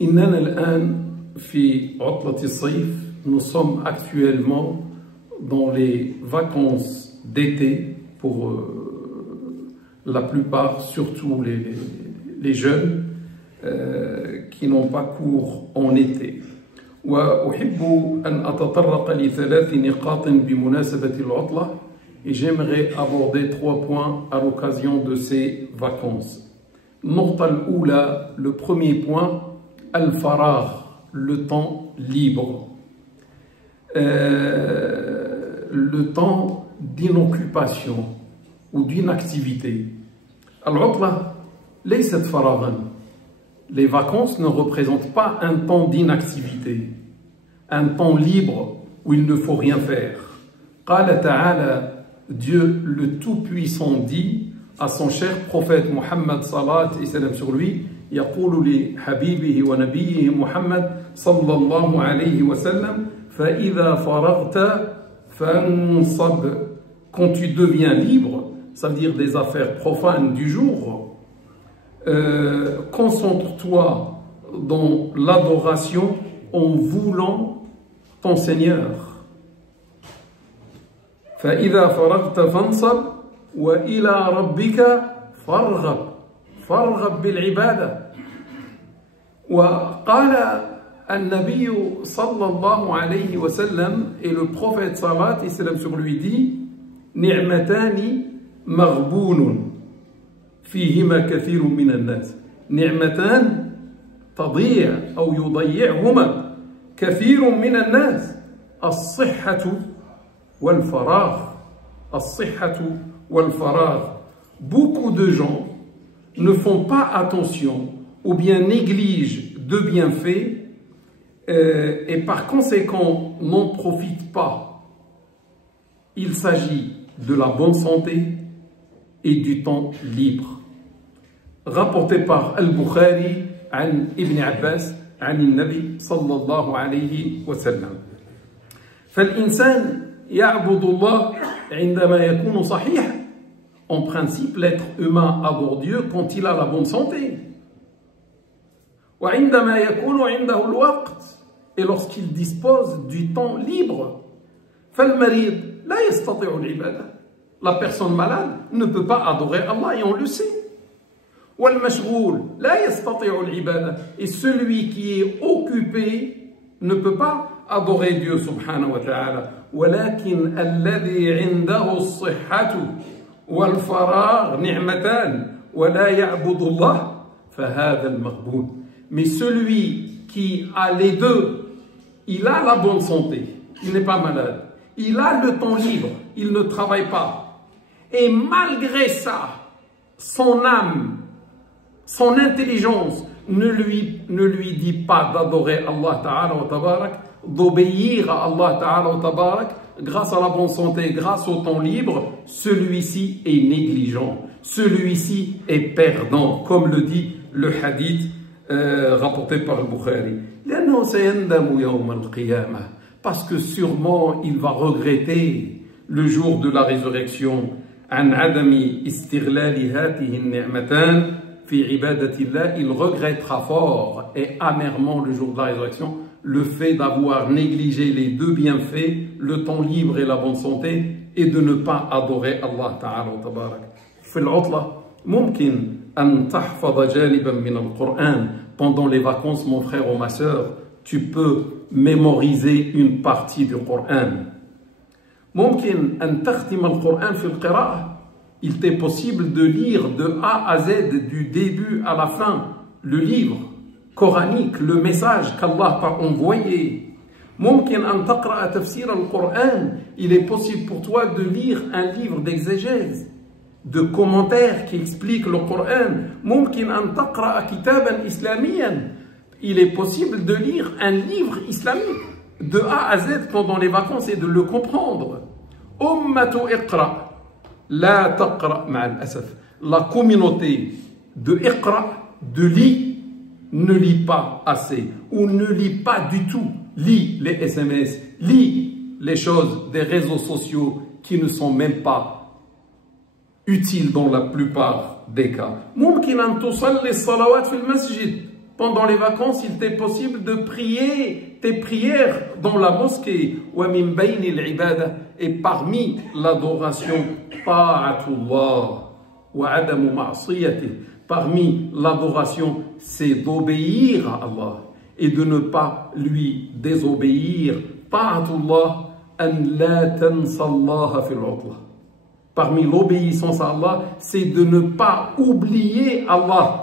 إننا الآن في عطلة الصيف. Nous sommes actuellement dans les vacances d'été pour la plupart, surtout les jeunes qui n'ont pas cours en été. وأحب أن أتطرق لثلاث نقاط بمناسبة العطلة et j'aimerais aborder 3 points à l'occasion de ces vacances. النقطة الأولى, le premier point, al-faragh, le temps libre, le temps d'inoccupation ou d'inactivité. Al-utla laysat faraghan. Les vacances ne représentent pas un temps d'inactivité, un temps libre où il ne faut rien faire. Qala ta'ala, Dieu le Tout-Puissant dit à son cher prophète Muhammad salat et salam sur lui, يقول لحبيبه ونبيه محمد صلى الله عليه وسلم فإذا فرغت فانصب. Quand tu deviens libre, ça veut dire des affaires profanes du jour, concentre-toi dans l'adoration en voulant ton Seigneur. فإذا فرغت فانصب وإلى ربك فارغب بالعبادة. وقال النبي صلى الله عليه وسلم, et le prophète salat et salam sur lui dit, نعمتان مغبون فيهما كثير من الناس. نعمتان تضيع أو يضيعهما كثير من الناس, الصحة والفراغ. الصحة والفراغ. Beaucoup de gens ne font pas attention ou bien négligent de bienfaits et par conséquent n'en profitent pas. Il s'agit de la bonne santé et du temps libre. Rapporté par Al-Bukhari عن ابن عباس عن النبي صلى الله عليه وسلم. فالإنسان يعبد الله عندما يكون صحيح. En principe, l'être humain adore Dieu quand il a la bonne santé. وعندما يكون عنده الوقت, et lorsqu'il dispose du temps libre. فالمريض لا يستطيع العبادة. La personne malade ne peut pas adorer Allah et on le sait. والمشغول لا يستطيع العبادة. Et celui qui est occupé ne peut pas adorer Dieu subhanahu wa ta'ala. ولكن الذي عنده الصحة والفراغ نعمتان ولا يعبد الله فهذا المغبون. Mais celui qui a les deux, il a la bonne santé, il n'est pas malade, il a le temps libre, il ne travaille pas, et malgré ça, son âme, son intelligence ne lui dit pas d'adorer Allah Ta'ala wa Tabarak, d'obéir à Allah Ta'ala wa Tabarak. Grâce à la bonne santé, grâce au temps libre, celui-ci est négligent, celui-ci est perdant, comme le dit le hadith rapporté par le Bukhari. Parce que sûrement il va regretter le jour de la résurrection. Il regrettera fort et amèrement le jour de la résurrection le fait d'avoir négligé les deux bienfaits, le temps libre et la bonne santé, et de ne pas adorer Allah Ta'ala wa Tabarak. في العطلة ممكن أن تحفظ جانبا من القرآن. Pendant les vacances, mon frère ou ma sœur, tu peux mémoriser une partie du Coran. ممكن أن تختم القرآن في القراءة. Il t'est possible de lire de A à Z, du début à la fin, le livre coranique, le message qu'Allah t'a envoyé. ممكن أن تقرأ تفسير القرآن. Il est possible pour toi de lire un livre d'exégèse, de commentaires qui expliquent le Coran. ممكن أن تقرأ كتابا إسلاميا. Il est possible de lire un livre islamique de A à Z pendant les vacances et de le comprendre. أمة اقرأ لا تقرأ مع الأسف. La communauté de Iqra, de lit, ne lit pas assez ou ne lit pas du tout. Lis les SMS, lis les choses des réseaux sociaux qui ne sont même pas utiles dans la plupart des cas. ممكن أن تصلي الصلوات في المسجد. Pendant les vacances, il t'est possible de prier tes prières dans la mosquée. Et parmi l'adoration, parmi l'adoration, c'est d'obéir à Allah et de ne pas lui désobéir. Parmi l'obéissance à Allah, c'est de ne pas oublier Allah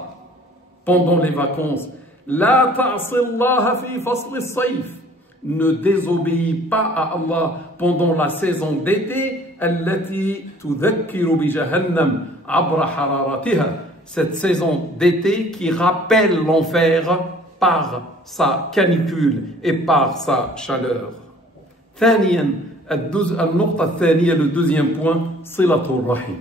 pendant les vacances. La ta'sillaha fi fasl as-sayf. Ne désobéis pas à Allah pendant la saison d'été. Allati tudhakkiru bi jahannam abra hararatiha. Cette saison d'été qui rappelle l'enfer par sa canicule et par sa chaleur. ثانيا النقطة الثانية, le deuxième point, صلة الرحم.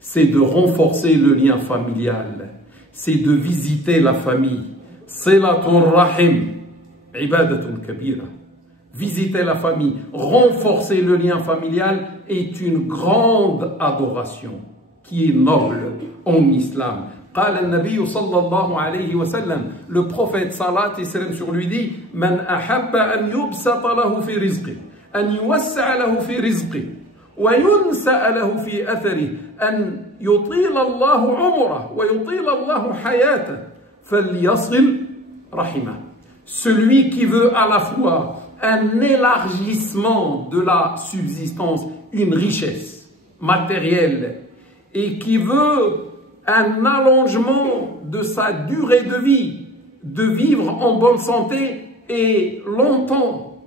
C'est de renforcer le lien familial. C'est de visiter la famille. Silatul Rahim, ibadatun kabira. Visiter la famille, renforcer le lien familial est une grande adoration qui est noble en islam. قال النبي صلى الله عليه وسلم, le prophète salat et salam sur lui dit, من أحب أن يبسط له في رزقه, أن يوسع له في رزقه, وينسأ له في أثره, أن يطيل الله عمره ويطيل الله حياته, فليصل رحمه. Celui qui veut à la fois un élargissement de la subsistance, une richesse matérielle, et qui veut un allongement de sa durée de vie, de vivre en bonne santé et longtemps,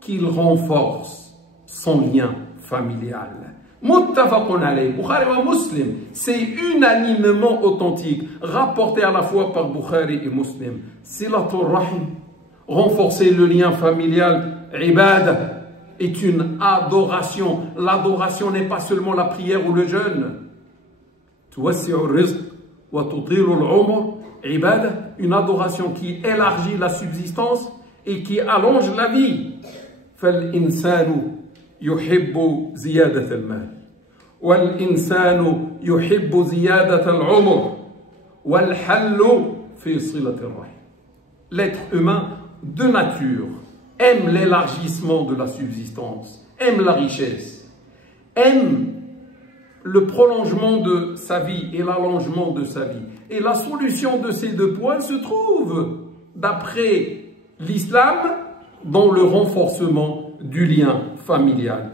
qu'il renforce son lien familial. Muttafaqun alayh, Bukhari wa Muslim, c'est unanimement authentique, rapporté à la fois par Bukhari et Muslim. Silatul Rahim, renforcer le lien familial, ibad, est une adoration. L'adoration n'est pas seulement la prière ou le jeûne. Tuwassi'u rizq wa tutilu al-umr, ibad, une adoration qui élargit la subsistance et qui allonge la vie. Fal-insanu يحب زيادة المال والإنسان يحب زيادة العمر والحل في صلة الرحم. L'être humain de nature aime l'élargissement de la subsistance, aime la richesse, aime le prolongement de sa vie et l'allongement de sa vie. Et la solution de ces deux points se trouve, d'après l'islam, dans le renforcement du lien familial.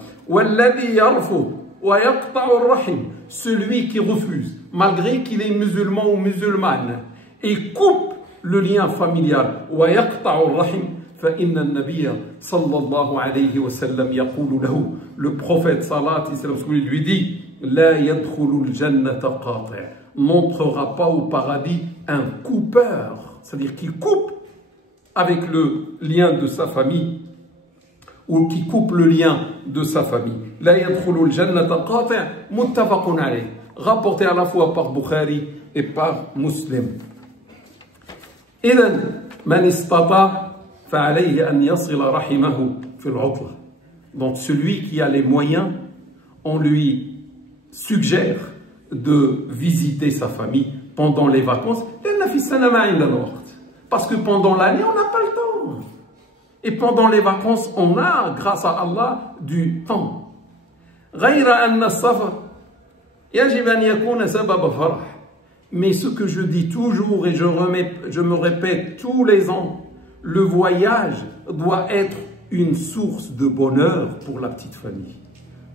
Celui qui refuse, malgré qu'il est musulman ou musulmane, et coupe le lien familial, le prophète sallallahu alayhi wa sallam lui dit, n'entrera pas au paradis un coupeur, c'est-à-dire qui coupe avec le lien de sa famille, ou qui coupe le lien de sa famille. La yadkhulul jannata qati', muttafaqun alayh, rapporté à la fois par Bukhari et par Muslim. Idhan man istata fa alayhi an yasila rahimahu fi al-'utla. Donc celui qui a les moyens, on lui suggère de visiter sa famille pendant les vacances, parce que pendant l'année on n'a pas le temps. Et pendant les vacances, on a, grâce à Allah, du temps. Mais ce que je dis toujours et je me répète tous les ans, le voyage doit être une source de bonheur pour la petite famille.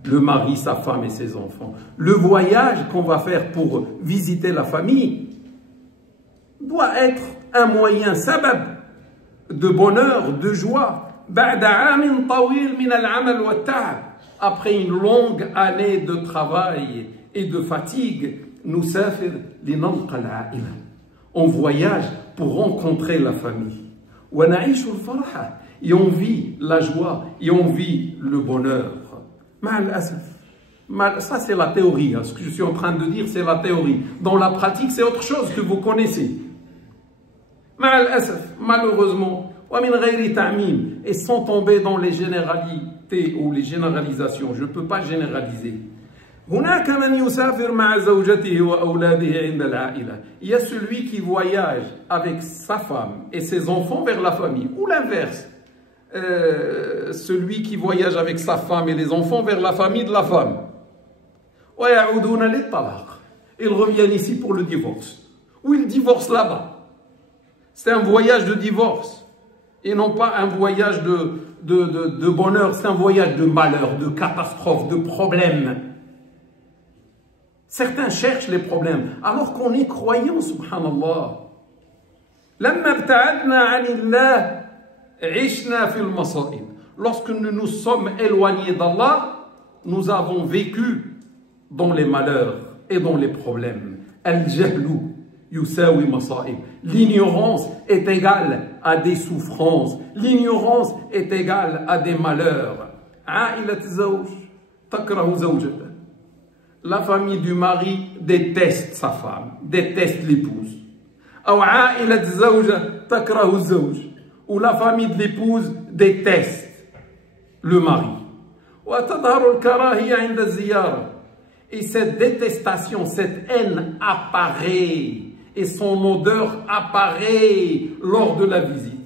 Le mari, sa femme et ses enfants. Le voyage qu'on va faire pour visiter la famille doit être un moyen sabab de bonheur, de joie. Après une longue année de travail et de fatigue, on voyage pour rencontrer la famille. Et on vit la joie et on vit le bonheur. Ça c'est la théorie, ce que je suis en train de dire c'est la théorie. Dans la pratique c'est autre chose que vous connaissez. Malheureusement, et sans tomber dans les généralités ou les généralisations, je ne peux pas généraliser. هناك من يسافر مع زوجته وأولاده عند العائلة. Il y a celui qui voyage avec sa femme et ses enfants vers la famille, ou l'inverse. Celui qui voyage avec sa femme et les enfants vers la famille de la femme. ويعودون للطلاق. Ils reviennent ici pour le divorce. Ou ils divorcent là-bas. C'est un voyage de divorce. Et non pas un voyage de bonheur, c'est un voyage de malheur, de catastrophe, de problème. Certains cherchent les problèmes, alors qu'on est croyant, subhanallah. لما ابتعدنا عن الله عشنا في المصائب. Lorsque nous nous sommes éloignés d'Allah, nous avons vécu dans les malheurs et dans les problèmes. Al-jahlu yusawi masaib. L'ignorance est égale à des souffrances. L'ignorance est égale à des malheurs. A'ilat zawj takrahu zawjata. La famille du mari déteste sa femme, déteste l'épouse. Ou a'ilat zawja takrahu zawj. Ou la famille de l'épouse déteste le mari. Wa tadharu al-karahiyya 'inda az-ziyara. Et cette détestation, cette haine apparaît et son odeur apparaît lors de la visite.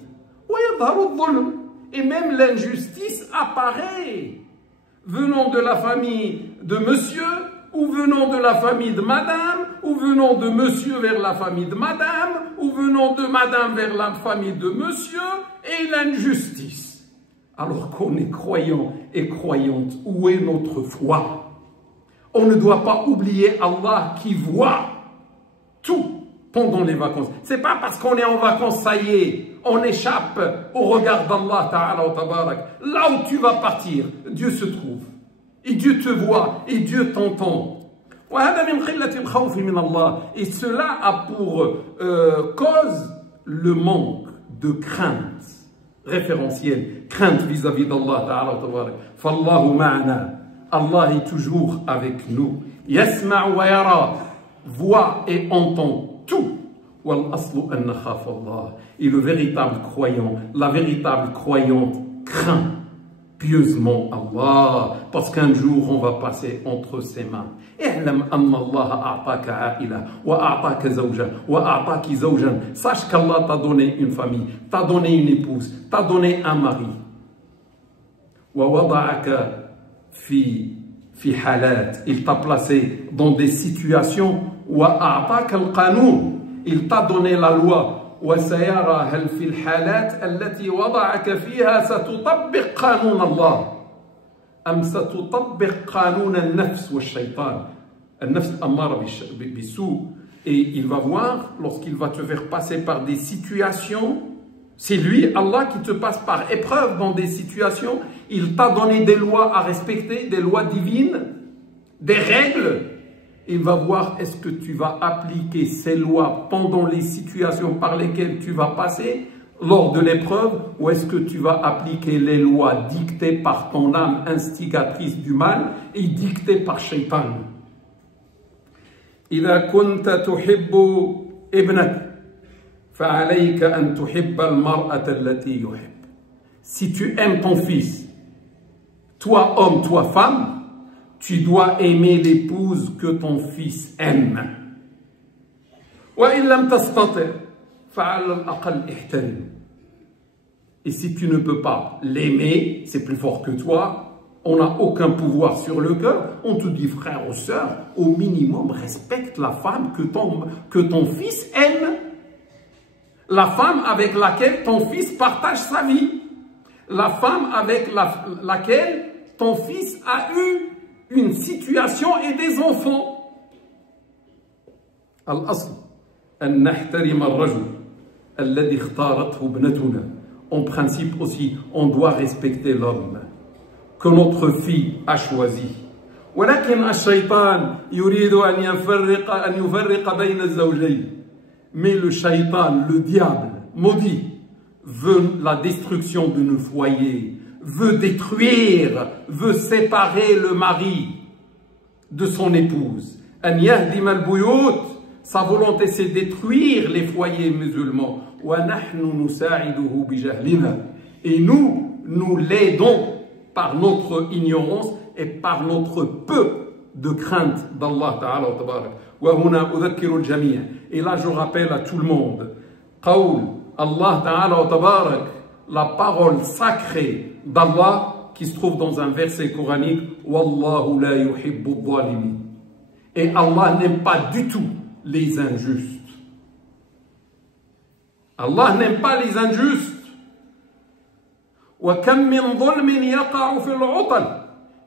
Et même l'injustice apparaît venant de la famille de monsieur ou venant de la famille de madame ou venant de monsieur vers la famille de madame ou venant de madame vers la famille de monsieur et l'injustice. Alors qu'on est croyant et croyante, où est notre foi? On ne doit pas oublier Allah qui voit tout pendant les vacances. C'est pas parce qu'on est en vacances, ça y est, on échappe au regard d'Allah Ta'ala wa Tabarak. Là où tu vas partir, Dieu se trouve. Et Dieu te voit, et Dieu t'entend. Et cela a pour cause le manque de crainte référentielle, crainte vis-à-vis d'Allah Ta'ala wa Tabarak. Fallahu ma'ana. Allah est toujours avec nous. Yasma' wa yara, voit et entend tout. Wal aslu an nakhaf Allah. Et le véritable croyant, la véritable croyante craint pieusement Allah, parce qu'un jour on va passer entre ses mains. I'lam anna Allah a'taka 'aila wa a'taka zawja wa a'taki zawjan. Sache qu'Allah t'a donné une famille, t'a donné une épouse, t'a donné un mari. Wa wada'aka fi halat, il t'a placé dans des situations, wa a'taka al-qanun, il t'a donné la loi, wa sayara hal fi al-halat allati wada'aka fiha satutabbiq qanun Allah am satutabbiq qanun an-nafs wa ash-shaytan, an-nafs amara bis-sou. Et il va voir, lorsqu'il va te faire passer par des situations, c'est lui, Allah, qui te passe par épreuve dans des situations. Il t'a donné des lois à respecter, des lois divines, des règles. Il va voir, est-ce que tu vas appliquer ces lois pendant les situations par lesquelles tu vas passer lors de l'épreuve, ou est-ce que tu vas appliquer les lois dictées par ton âme instigatrice du mal et dictées par Shaitan. إذا كنت تحب ابنك فعليك أن تحب المرأة التي يحب. Si tu aimes ton fils, toi homme, toi femme, tu dois aimer l'épouse que ton fils aime. وإن لم تستطع فعلى الأقل احترم. Et si tu ne peux pas l'aimer, c'est plus fort que toi, on n'a aucun pouvoir sur le cœur, on te dit frère ou sœur, au minimum respecte la femme que ton fils aime. La femme avec laquelle ton fils partage sa vie. La femme avec laquelle ton fils a eu une situation et des enfants. Al-asl, an nahtarim al-rajul alladhi ikhtarathu ibnatuna. En principe aussi, on doit respecter l'homme que notre fille a choisi. ولكن الشيطان يريد أن يفرق بين الزوجين. Mais le shaitan, le diable, maudit, veut la destruction de nos foyers, veut détruire, veut séparer le mari de son épouse. An yahdim al-buyut, sa volonté c'est détruire les foyers musulmans. Wa nahnu nusa'iduhu bi jahlina. Et nous l'aidons par notre ignorance et par notre peu de crainte d'Allah Ta'ala wa tabarak. Wa huna udhakkiru al-jami'. Et là, je rappelle à tout le monde, qawl Allah Ta'ala wa tabarak, la parole sacrée d'Allah qui se trouve dans un verset coranique, Wallahu la yuhibbu adh-dhalimin. Et Allah n'aime pas du tout les injustes. Allah n'aime pas les injustes. وَكَمْ مِنْ ظُلْمٍ يَقَعُ فِي الْعُطَلِ.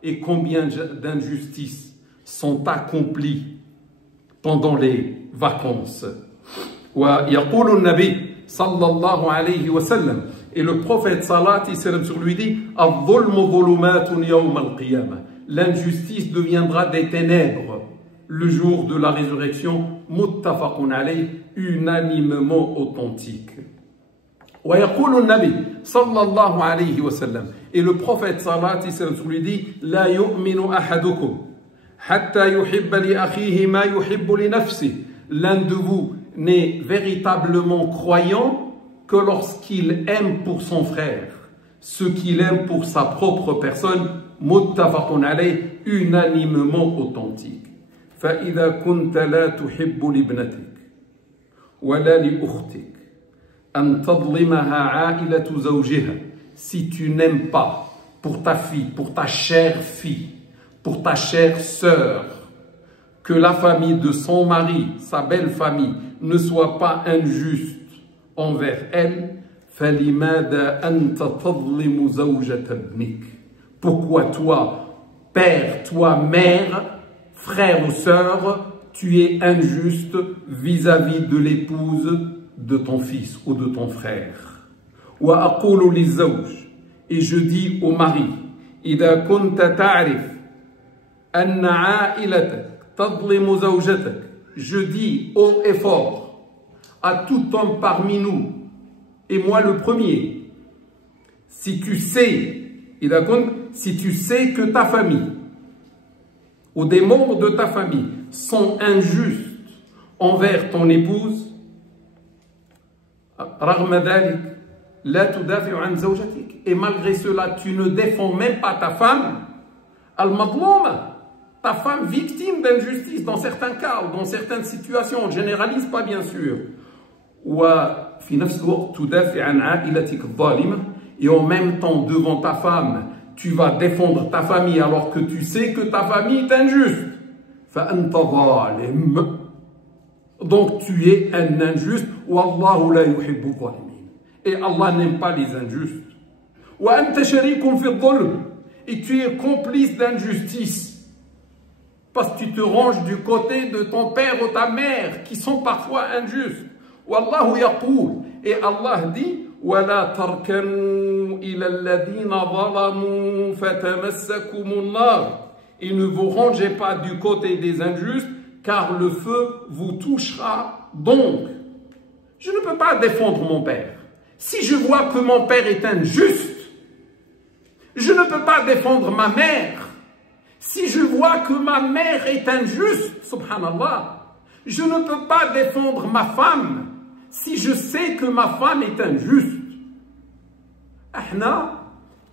Et combien d'injustices sont accomplies pendant les vacances. وَيَقُولُ النَّبِي صلى الله عليه وسلم. Et le prophète salat sur lui dit الظُّلْمُ ظُلُمَاتٌ يَوْمَ الْقِيَامَةِ. L'injustice deviendra des ténèbres le jour de la résurrection, muttafaqun alayh, unanimement authentique. ويقول النبي صلى الله عليه وسلم. Et le prophète sallallahu alayhi wa sallam lui dit لا يؤمن أحدكم حتى يحب لأخيه ما يحب لنفسه. L'un de vous n'est véritablement croyant que lorsqu'il aime pour son frère ce qu'il aime pour sa propre personne, muttafaqun alayh, unanimement authentique. فإذا كنت لا تحب لابنتك ولا لأختك أن تظلمها عائلة زوجها. Si tu n'aimes pas pour ta fille, pour ta chère fille, pour ta chère sœur, que la famille de son mari, sa belle famille, ne soit pas injuste envers elle, فَلِمَاذَا أَنْتَ تَظْلِمُ زَوْجَةَ ابْنِكَ. Pourquoi toi, père, toi, mère, frère ou sœur, tu es injuste vis-à-vis de l'épouse de ton fils ou de ton frère. وأقول للزوج. Et je dis au mari, إذا كنت تعرف أن عائلتك تظلم زوجتك. Je dis haut et fort à tout homme parmi nous, et moi le premier, si tu sais que ta famille ou des membres de ta famille sont injustes envers ton épouse, et malgré cela tu ne défends même pas ta femme, ta femme victime d'injustice dans certains cas ou dans certaines situations, on ne généralise pas bien sûr, et en même temps devant ta femme tu vas défendre ta famille alors que tu sais que ta famille est injuste. Donc tu es un injuste. Wallahu la yuhibbu adh-dhalimin. Et Allah n'aime pas les injustes. Et tu es complice d'injustice parce que tu te ranges du côté de ton père ou ta mère qui sont parfois injustes. Wallahu yaqul. Et Allah dit وَلَا تَرْكَنُوا إِلَى الَّذِينَ ظَلَمُوا فَتَمَسَّكُمُ النَّارِ. Et ne vous rangez pas du côté des injustes, car le feu vous touchera. Donc, je ne peux pas défendre mon père. Si je vois que mon père est injuste, je ne peux pas défendre ma mère. Si je vois que ma mère est injuste, subhanallah, je ne peux pas défendre ma femme. Si je sais que ma femme est injuste, احنا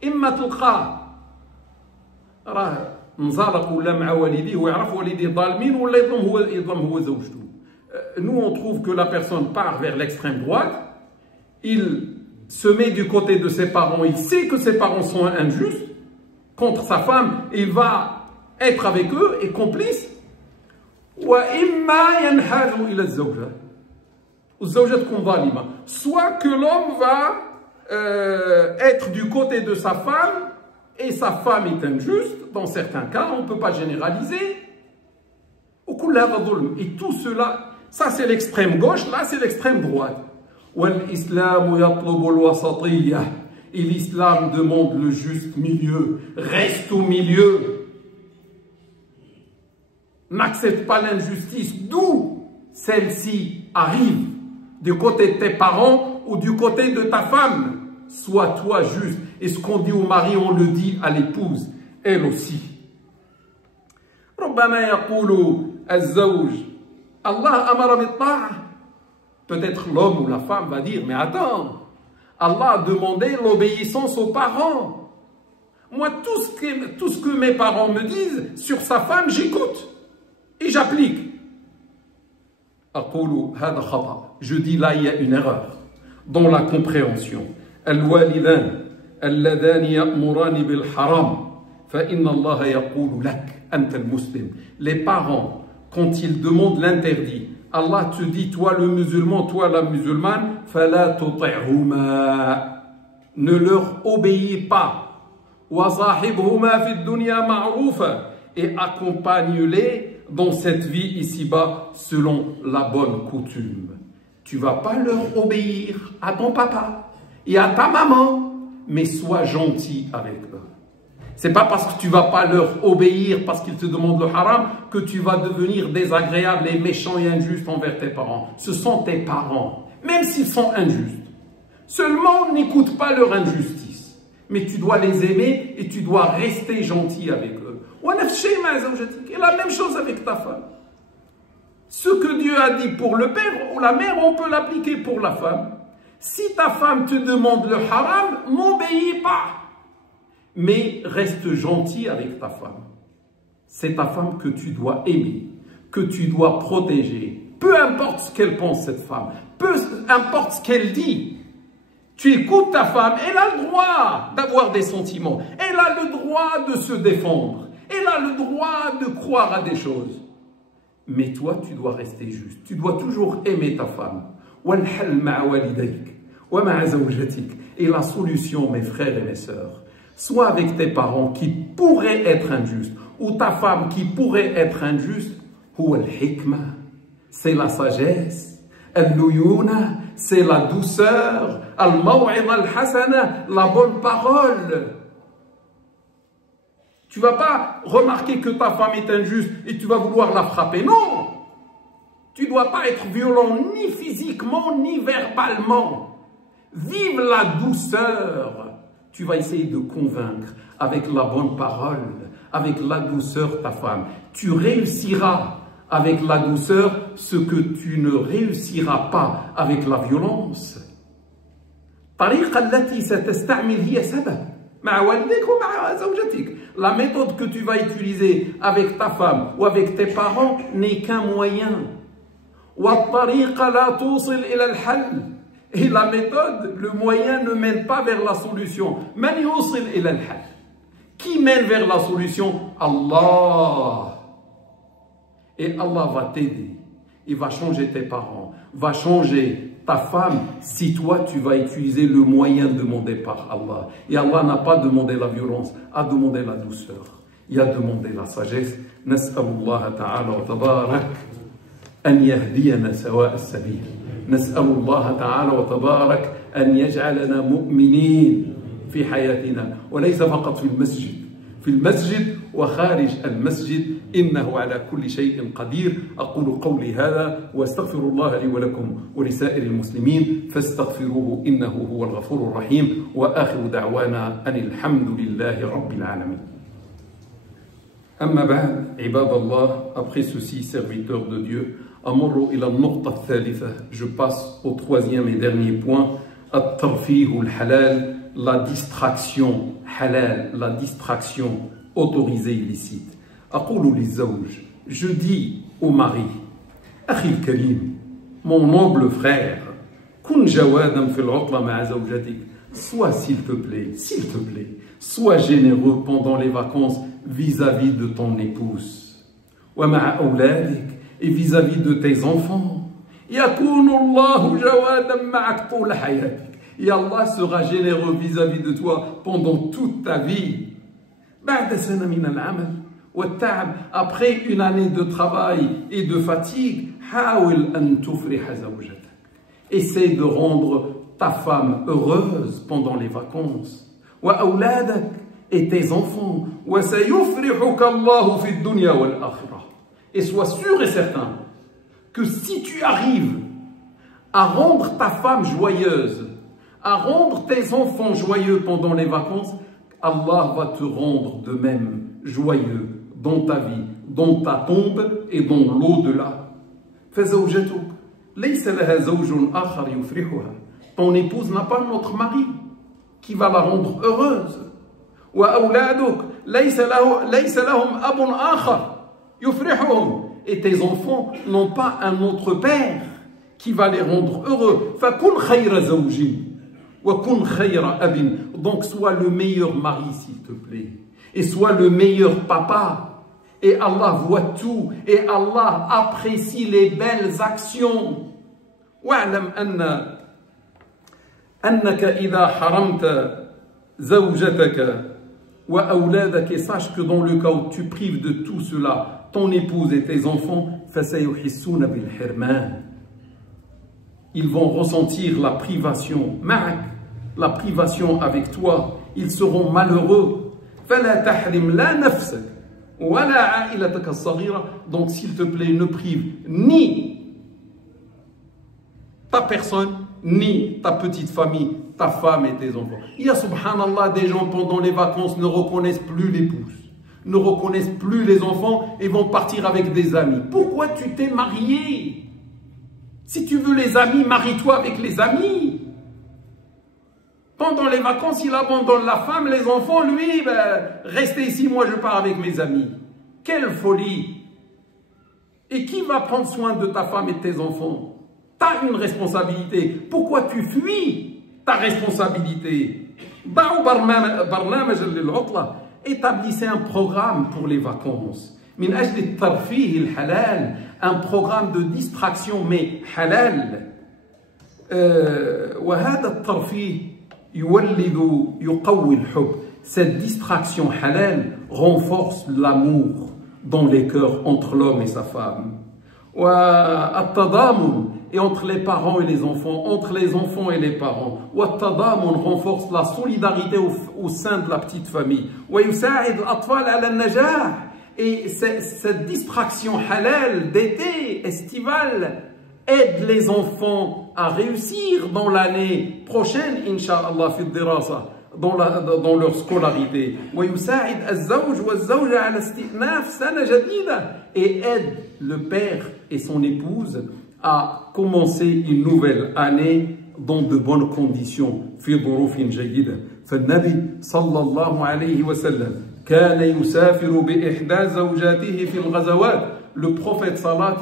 اما تلقاه راه مزارق ولا مع والديه ويعرف والديه ظالمين ولا يظلم هو زوجته. Nous on trouve que la personne part vers l'extrême droite, il se met du côté de ses parents, il sait que ses parents sont injustes contre sa femme, il va être avec eux et complice. وإما ينحاز إلى الزوجة. Soit que l'homme va être du côté de sa femme et sa femme est injuste, dans certains cas, on ne peut pas généraliser. Et tout cela, ça c'est l'extrême gauche, là c'est l'extrême droite. Et l'islam demande le juste milieu, reste au milieu. N'accepte pas l'injustice, d'où celle-ci arrive. Du côté de tes parents ou du côté de ta femme, sois toi juste. Et ce qu'on dit au mari, on le dit à l'épouse, elle aussi. Peut-être l'homme ou la femme va dire, mais attends, Allah a demandé l'obéissance aux parents. Moi, tout ce que mes parents me disent sur sa femme, j'écoute et j'applique. Je dis là, il y a une erreur dans la compréhension. Al-walidan alladhani ya'murani bil haram fa inna Allah yaqulu lak anta al-muslim. Les parents, quand ils demandent l'interdit, Allah te dit, toi le musulman, toi la musulmane, fala tuti'huma, ne leur obéis pas. Wa sahibhuma fi dunya ma'rufa, et accompagne-les dans cette vie ici-bas selon la bonne coutume. Tu vas pas leur obéir à ton papa et à ta maman, mais sois gentil avec eux. C'est pas parce que tu vas pas leur obéir parce qu'ils te demandent le haram que tu vas devenir désagréable et méchant et injuste envers tes parents. Ce sont tes parents, même s'ils sont injustes. Seulement, n'écoute pas leur injustice, mais tu dois les aimer et tu dois rester gentil avec eux. Et la même chose avec ta femme. Ce que Dieu a dit pour le père ou la mère, on peut l'appliquer pour la femme. Si ta femme te demande le haram, n'obéis pas. Mais reste gentil avec ta femme. C'est ta femme que tu dois aimer, que tu dois protéger. Peu importe ce qu'elle pense, cette femme. Peu importe ce qu'elle dit. Tu écoutes ta femme, elle a le droit d'avoir des sentiments. Elle a le droit de se défendre. Elle a le droit de croire à des choses. Mais toi, tu dois rester juste. Tu dois toujours aimer ta femme. Et la solution, mes frères et mes sœurs, soit avec tes parents qui pourraient être injustes, ou ta femme qui pourrait être injuste, c'est la sagesse. C'est la douceur. La bonne parole. Tu ne vas pas remarquer que ta femme est injuste et tu vas vouloir la frapper. Non! Tu ne dois pas être violent ni physiquement ni verbalement. Vive la douceur. Tu vas essayer de convaincre avec la bonne parole, avec la douceur ta femme. Tu réussiras avec la douceur ce que tu ne réussiras pas avec la violence. La méthode que tu vas utiliser avec ta femme ou avec tes parents n'est qu'un moyen. Et la méthode, le moyen ne mène pas vers la solution. Qui mène vers la solution? Allah. Et Allah va t'aider. Il va changer tes parents, va changer ta femme si toi tu vas utiliser le moyen demandé par Allah. Et Allah n'a pas demandé la violence, a demandé la douceur. Il a demandé la sagesse. Nas'alullah ta'ala wa tabarak an yahdiyana sawa as-sabil. Nas'alullah ta'ala wa tabarak an yaj'alana mu'minin fi hayatina. Wa laysa faqat fi al-masjid. في المسجد وخارج المسجد إنه على كل شيء قدير. أقول قولي هذا وأستغفر الله لي ولكم ولسائر المسلمين فاستغفروه إنه هو الغفور الرحيم وآخر دعوانا أن الحمد لله رب العالمين. أما بعد عباد الله, après ceci, serviteurs de Dieu, أمر إلى النقطة الثالثة. Je passe au troisième et dernier point, الترفيه الحلال, la distraction halal, la distraction autorisée illicite. Je dis au mari, Akhi al-Karim, mon noble frère, sois s'il te plaît, sois généreux pendant les vacances vis-à-vis de ton épouse. Et vis-à-vis de tes enfants. Et Allah sera généreux vis-à-vis de toi pendant toute ta vie. Après une année de travail et de fatigue, essaie de rendre ta femme heureuse pendant les vacances. Et tes enfants. Et sois sûr et certain que si tu arrives à rendre ta femme joyeuse, à rendre tes enfants joyeux pendant les vacances, Allah va te rendre de même joyeux dans ta vie, dans ta tombe et dans l'au-delà. Ton épouse n'a pas notre mari qui va la rendre heureuse. وأولادك ليس لهم أب آخر يفرحهم. Et tes enfants n'ont pas un autre père qui va les rendre heureux. فكن خير زوج وكن خير أب. Donc sois le meilleur mari s'il te plaît. Et sois le meilleur papa. Et Allah voit tout. Et Allah apprécie les belles actions. واعلم أنك إذا حرمت زوجتك وأولادك, et sache que dans le cas où tu prives de tout cela ton épouse et tes enfants, فسيحسون بالحرمان, ils vont ressentir la privation, la privation avec toi, ils seront malheureux. فلا تحرم لا نفسك ولا عائلتك الصغيرة. Donc s'il te plaît, ne prive ni ta personne, ni ta petite famille, ta femme et tes enfants. Il y a, subhanallah, des gens pendant les vacances ne reconnaissent plus l'épouse, ne reconnaissent plus les enfants et vont partir avec des amis. Pourquoi tu t'es marié? Si tu veux les amis, marie-toi avec les amis. Pendant les vacances, il abandonne la femme, les enfants, lui, restez ici, moi je pars avec mes amis. Quelle folie! Et qui va prendre soin de ta femme et de tes enfants? Tu as une responsabilité. Pourquoi tu fuis ta responsabilité? Établissez un programme pour les vacances. Un programme de distraction, mais halal. Cette distraction halal renforce l'amour dans les cœurs entre l'homme et sa femme. Et entre les parents et les enfants, entre les enfants et les parents. On renforce la solidarité au sein de la petite famille. Et cette distraction halal d'été, estivale, aide les enfants à réussir dans l'année prochaine, Inch'Allah, dans leur scolarité. Et aide le père et son épouse à commencer une nouvelle année dans de bonnes conditions. فالنبي صلى الله عليه وسلم كان يسافر بإحدى زوجاته في الغزوات. Le prophète Salat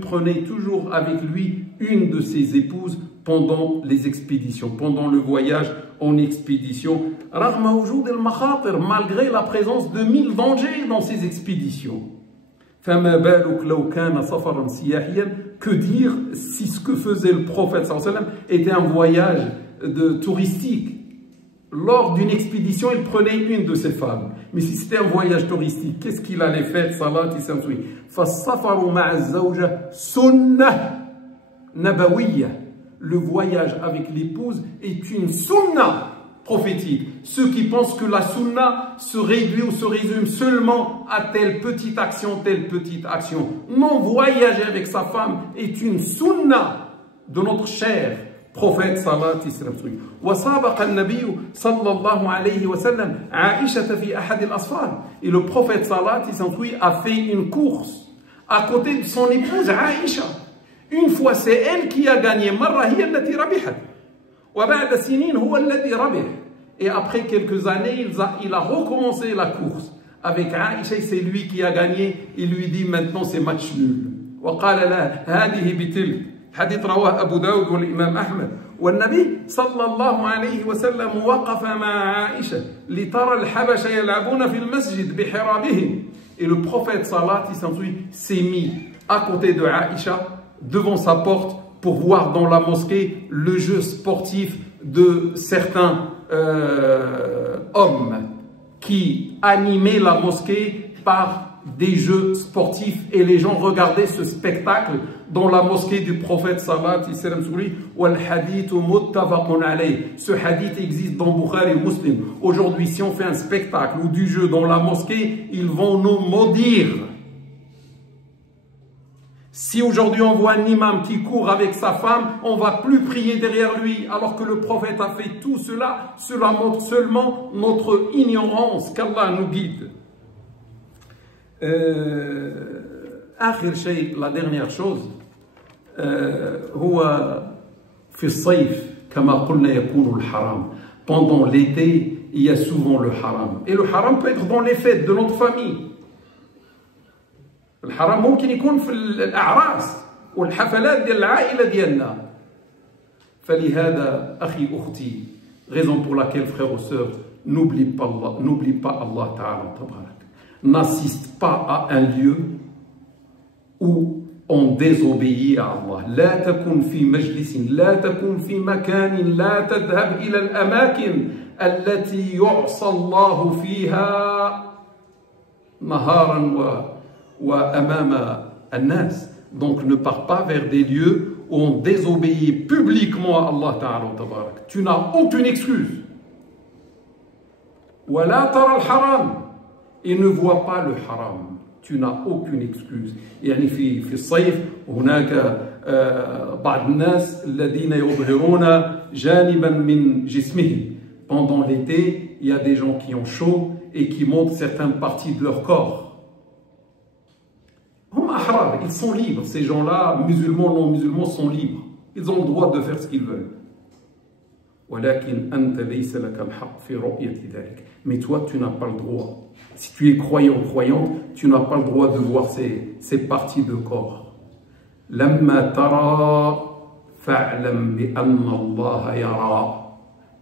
prenait toujours avec lui une de ses épouses pendant les expéditions, pendant le voyage en expédition. Malgré la présence de 1000 dangers dans ces expéditions. Que dire si ce que faisait le prophète sallam était un voyage touristique? Lors d'une expédition, il prenait une de ses femmes. Mais si c'était un voyage touristique, qu'est-ce qu'il allait faire? Salat et s'ensuit. Le voyage avec l'épouse est une sunna prophétique. Ceux qui pensent que la sunna se réduit ou se résume seulement à telle petite action. Non, voyager avec sa femme est une sunna de notre cher prophète sallallahu alayhi wa sallam. وسابق النبي صلى الله عليه وسلم عائشة في أحد الأسفار. Et le prophète sallallahu alayhi wa sallam a fait une course à côté de son épouse Aïcha. Une fois, c'est elle qui a gagné. مرة هي التي ربحت. وبعد سنين هو الذي ربح. Et après quelques années, il a recommencé la course. Avec Aïcha, c'est lui qui a gagné. Il lui dit maintenant c'est match nul. وقال لها هذه بتلك. حديث رواه أبو داود والإمام أحمد. والنبي صلى الله عليه وسلم وقف مع عائشة لترى الحبشة يلعبون في المسجد بحرابهم. Et le prophète sallallahu alayhi wa sallam s'est mis à côté de Aïcha, devant sa porte, pour voir dans la mosquée le jeu sportif de certains hommes qui animaient la mosquée par des jeux sportifs, et les gens regardaient ce spectacle dans la mosquée du prophète sallallahu alayhi wa sallam. Ce hadith existe dans Bukhari et Muslim. Aujourd'hui, si on fait un spectacle ou du jeu dans la mosquée, ils vont nous maudire. Si aujourd'hui on voit un imam qui court avec sa femme, on ne va plus prier derrière lui, alors que le prophète a fait tout cela. Cela montre seulement notre ignorance. Qu'Allah nous guide. آخر شيء, la dernière chose, هو في الصيف كما قلنا يكون الحرام. pendant l'été, il y a souvent le haram. Et le haram peut être dans les fêtes de notre famille. الحرام ممكن يكون في الأعراس والحفلات ديال العائلة ديالنا. فلهذا أخي أختي, raison pour laquelle frères ou sœurs, n'oublie pas Allah Ta'ala Tabarak. N'assiste pas à un lieu où on désobéit à Allah. لا تكن في مجلس, لا تكن في مكان, لا تذهب إلى الأماكن التي يعصى الله فيها نهارا وأمام الناس. Donc ne pars pas vers des lieux où on désobéit publiquement à Allah Ta'ala Tabarak. Tu n'as aucune excuse. ولا ترى الحرام, et ne vois pas le haram. Tu n'as aucune excuse. يعني في الصيف هناك بعض الناس الذين يظهرون جانبا من جسمهم. Pendant l'été, il y a des gens qui ont chaud et qui montrent certaines parties de leur corps. Ils sont libres, ces gens-là, musulmans, non-musulmans, sont libres. Ils ont le droit de faire ce qu'ils veulent. Mais toi, tu n'as pas le droit. Si tu es croyant, croyante, tu n'as pas le droit de voir ces parties de corps.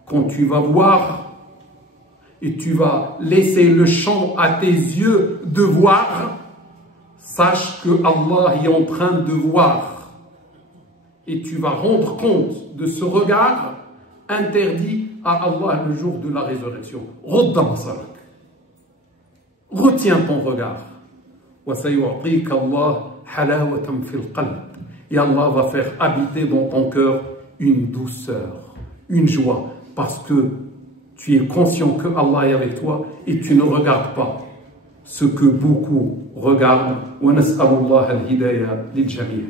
Quand tu vas voir et tu vas laisser le champ à tes yeux de voir, sache que Allah est en train de voir. Et tu vas rendre compte de ce regard interdit à Allah le jour de la résurrection. Retiens ton regard. Et Allah va faire habiter dans ton cœur une douceur, une joie, parce que tu es conscient que Allah est avec toi et tu ne regardes pas ce que beaucoup regardent. ونسأل الله الهداية للجميع.